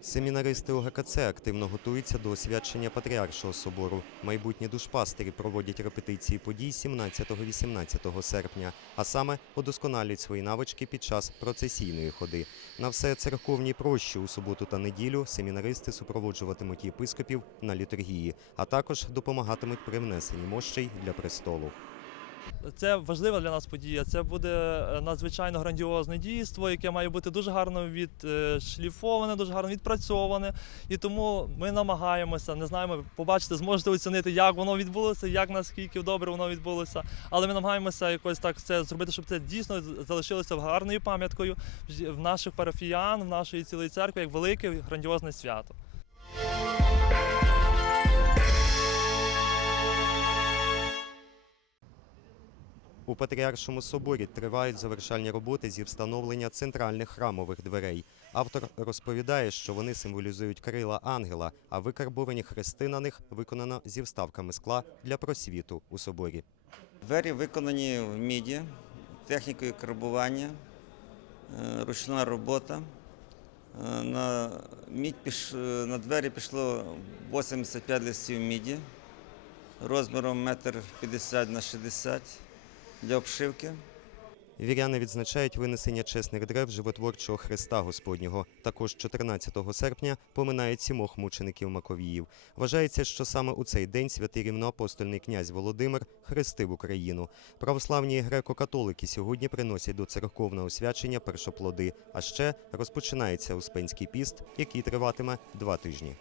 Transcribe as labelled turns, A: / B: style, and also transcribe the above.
A: Семінаристи ОГКЦ активно готуються до освячення Патріаршого собору. Майбутні душпастері проводять репетиції подій 17-18 серпня, а саме удосконалюють свої навички під час процесійної ходи. На все церковній прощі у суботу та неділю семінаристи супроводжуватимуть єпископів на літургії, а також допомагатимуть при внесенні мощей для престолу.
B: Це важлива для нас подія. Це буде е, надзвичайно грандіозне дійство, яке має бути дуже гарно відшліфоване, дуже гарно відпрацьоване. І тому ми намагаємося, не знаємо, побачите, зможете оцінити, як воно відбулося, як наскільки добре воно відбулося. Але ми намагаємося якось так це зробити, щоб це дійсно залишилося гарною пам'яткою в наших парафіян, в нашої цілої церкви, як велике грандіозне свято.
A: У Патріаршому соборі тривають завершальні роботи зі встановлення центральних храмових дверей. Автор розповідає, що вони символізують крила ангела, а викарбовані хрести на них виконано зі вставками скла для просвіту у соборі.
C: Двері виконані в міді, технікою карбування, е, ручна робота. Е, На, мідь піш, е, на двері пішло 85 листів міді розміром 1,50 м на 60 для обшивки.
A: Віряни відзначають винесення чесних древ животворчого Христа Господнього. Також 14 серпня поминають сімох мучеників Маковіїв. Вважається, що саме у цей день святий рівноапостольний князь Володимир хрестив Україну. Православні греко-католики сьогодні приносять до церковного освячення першоплоди. А ще розпочинається Успенський піст, який триватиме два тижні.